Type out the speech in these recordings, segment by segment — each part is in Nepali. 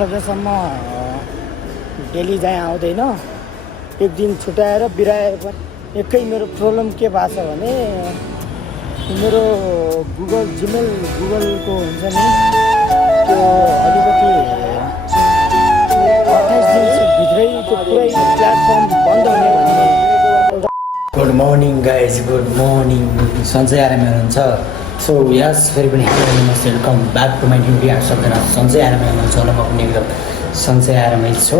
सकेसम्म डेली चाहिँ आउँदैन, एक दिन छुट्याएर बिराएर पनि। एकै मेरो प्रब्लम के भएको छ भने मेरो गुगलको हुन्छ नि, त्यो अलिकति 28 दिनभित्रै त्यो पुरै प्लेटफर्म बन्द हुने भन्ने। Good morning guys, good morning. सन्चै आरामै हुनुहुन्छ? सो यस, फेरि पनि नमस्ते, welcome back to my duty. सबजना सन्चै आरामै हुनुहुन्छ होला, म पनि एकदम सन्चै आरामै छु।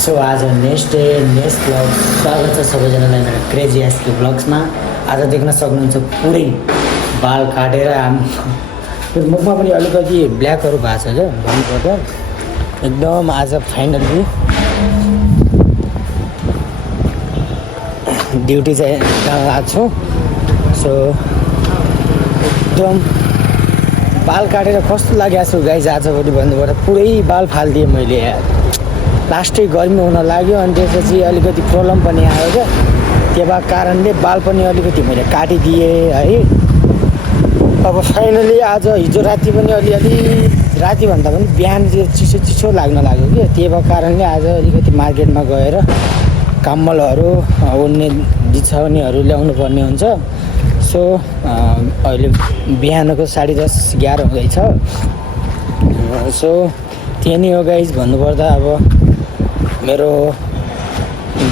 सो आज नेक्स्ट भ्लग स्वागत छ सबैजनालाई मेरो क्रेजी एसके भ्लग्समा। आज देख्न सक्नुहुन्छ पुरै बाल काटेर मुखमा पनि अलिकति ब्ल्याकहरू भएको छ क्या भन्नुपर्दा। एकदम आज फाइनल्ली ड्युटी चाहिँ गएको छु। सो एकदम बाल काटेर कस्तो लागेको छु गाइज आजभोलि भन्नुपर्दा। पुरै बाल फालिदिएँ मैले यार। लास्टै गर्मी हुन लाग्यो अनि त्यसपछि अलिकति प्रब्लम पनि आयो क्या, त्यो भएको कारणले बाल पनि अलिकति मैले काटिदिएँ है। अब फाइनली आज हिजो राति पनि अलिअलि, रातिभन्दा पनि बिहान चिसो लाग्न लाग्यो कि, त्यो भएको कारणले आज अलिकति मार्केटमा गएर कम्मलहरू उड्ने बिछाउनेहरू ल्याउनु पर्ने हुन्छ। सो अहिले बिहानको 10:30-11 हुँदैछ। सो त्यही नै हो गाइज भन्नुपर्दा। अब मेरो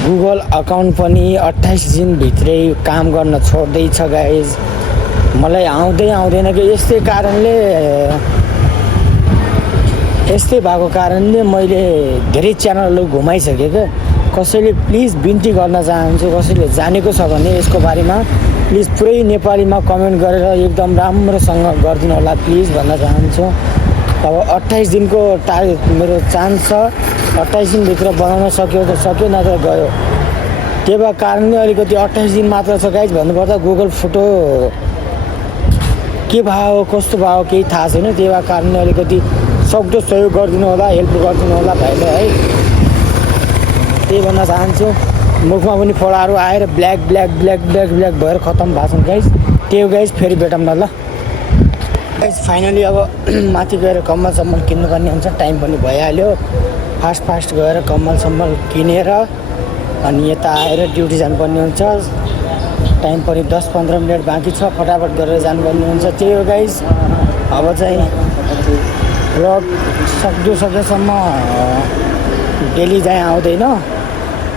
गुगल अकाउन्ट पनि 28 दिनभित्रै काम गर्न छोड्दैछ गाइज। मलाई आउँदैन कि यस्तै भएको कारणले मैले धेरै च्यानलहरू घुमाइसकेँ क्या। कसैले प्लिज बिन्ती गर्न चाहन्छु, कसैले जानेको छ भने यसको बारेमा प्लिज पुरै नेपालीमा कमेन्ट गरेर एकदम राम्रोसँग गरिदिनु होला प्लिज भन्न चाहन्छु। अब 28 दिनको टार्गेट मेरो चान्स छ, 28 दिनभित्र बनाउन सक्यो त सक्यो, नत्र गयो। त्यो भएको कारणले अलिकति 28 दिन मात्र छ गाइज भन्नुपर्दा। गुगल फोटो के भयो कस्तो भयो केही थाहा छैन, त्यो भएको कारणले अलिकति सक्दो सहयोग गरिदिनु होला, हेल्प गरिदिनु होला भाइले है, त्यही भन्न चाहन्छु। मुखमा पनि फोडाहरू आएर ब्ल्याक भएर खतम भएको छन् गाइज। त्यो गाइज फेरि भेटौँ न ल गाइज। फाइनली अब माथि गएर कम्मल किन्नुपर्ने हुन्छ, टाइम पनि भइहाल्यो। फास्ट गएर कम्मल किनेर अनि यता आएर ड्युटी जानुपर्ने हुन्छ। टाइम पनि 10-15 मिनट बाँकी छ, फटाफट गरेर जानुपर्ने हुन्छ। त्यही हो गाइज। अब चाहिँ भ्लग सक्दो सकेसम्म डेली चाहिँ आउँदैन,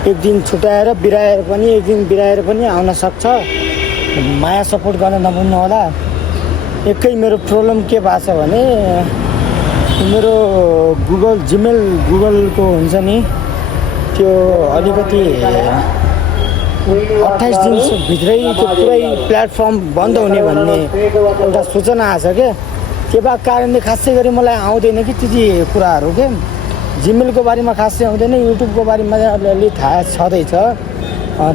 एक दिन छुट्याएर बिराएर पनि आउन सक्छ। माया सपोर्ट गर्न नभुल्नु होला। एकै मेरो प्रब्लम के भएको छ भने मेरो गुगलको हुन्छ नि, त्यो अलिकति 28 दिनभित्रै त्यो पुरै प्लेटफर्म बन्द हुने भन्ने एउटा सूचना आएको छ क्या। त्यो भएको कारणले खासै गरी मलाई आउँदैन कि त्यति कुराहरू के। जिमेलको बारेमा खासै आउँदैन, युट्युबको बारेमा चाहिँ अलिअलि थाहा छँदैछ,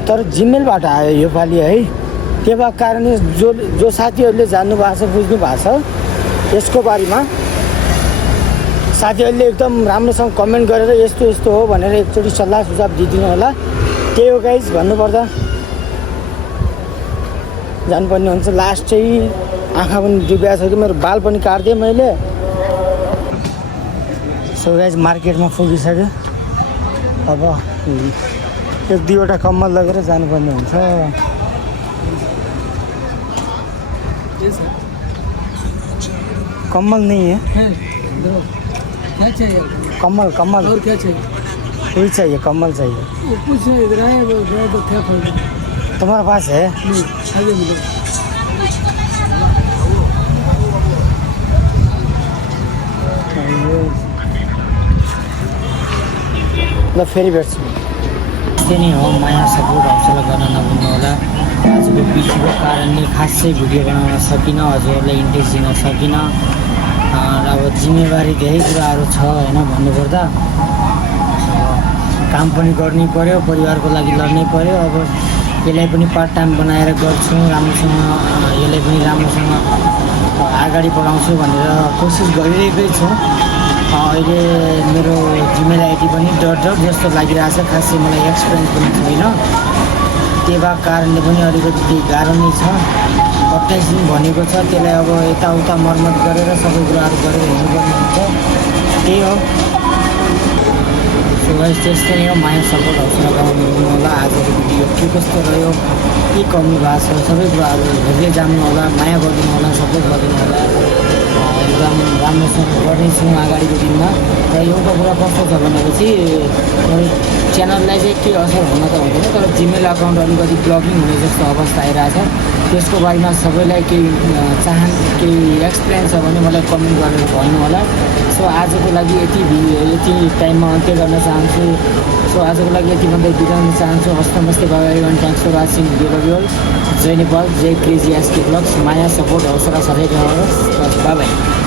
तर जिमेलबाट आयो योपालि है। त्यो भएको कारणले जो साथीहरूले जान्नु भएको छ, बुझ्नु भएको छ यसको बारेमा, साथीहरूले एकदम राम्रोसँग कमेन्ट गरेर यस्तो हो भनेर एकचोटि सल्लाह सुझाव दिइदिनु होला। त्यही हो गाइज भन्नुपर्दा। जानुपर्ने हुन्छ। लास्ट चाहिँ आँखा पनि डुबिएको छ कि मेरो बाल पनि काटिदिएँ मैले। सो गाइज मार्केटमा पुगिसक्यो। अब 1-2वटा कम्मल लगेर जानुपर्ने हुन्छ। कम्मल नहीं है, क्या चाहिए? कम्मल और क्या चाहिए? वही चाहिए, कम्मल चाहिए। कुछ इधर है, वो तो क्या फायदा? तुम्हारे पास है? नहीं, आगे मिलो। ल फेरि भेट्छु। त्यही नै हो, माया सपोर्ट हौसला गर्न नभुल्नु होला। आजको बिजीको कारणले खासै भिडियो बनाउन सकिनँ, हजुरहरूलाई इन्ट्रेस्ट दिन सकिनँ। र अब जिम्मेवारी धेरै कुराहरू छ होइन भन्नुपर्दा। काम पनि गर्नै पऱ्यो, परिवारको लागि लड्नै पऱ्यो। अब यसलाई पनि पार्ट टाइम बनाएर गर्छु, राम्रोसँग यसलाई पनि राम्रोसँग अगाडि बढाउँछु भनेर कोसिस गरिरहेकै छु। अहिले मेरो जिमेल आइडी पनि डट जस्तो लागिरहेछ, खासै मलाई एक्सपिरियन्स पनि छैन। त्यो भएको कारणले पनि अलिकति केही गाह्रो नै छ। 28 दिन भनेको छ, त्यसलाई अब यताउता मर्मत गरेर सबै कुराहरू गरेर हिँड्नुपर्ने हुन्छ। त्यही हो। गाइस त्यस्तै नै हो माया सपोर्ट हौसला गराउनु होला आजको भिडियो के कस्तो रह्यो के कमी भएको छ सबै कुराहरू हेर्दै जानु होला माया गरिदिनु होला सपोर्ट गरिदिनु होला एकदम राम्रोसँग गर्नेछौँ अगाडिको दिनमा र एउटा कुरा कस्तो छ भनेपछि च्यानललाई चाहिँ के असर हुन त हुँदैन तर जिमेल अकाउन्ट अलिकति ब्लकिङ हुने जस्तो अवस्था आइरहेछ त्यसको बारेमा सबैलाई केही केही एक्सप्लेन छ भने मलाई कमेन्ट गरेर भन्नु होला सो आजको लागि यति टाइममा अन्त्य गर्न चाहन्छु सो आजको लागि यति भन्दै बिताउन चाहन्छु हस्त मस्ते बाबा एभन थ्याङ्क्स फर वाचिङ भिडियो जय नेपाल जय क्रेजी एसके ब्लग्स माया सपोर्ट हौसला सधैँ रहनुहोस् बाई बाई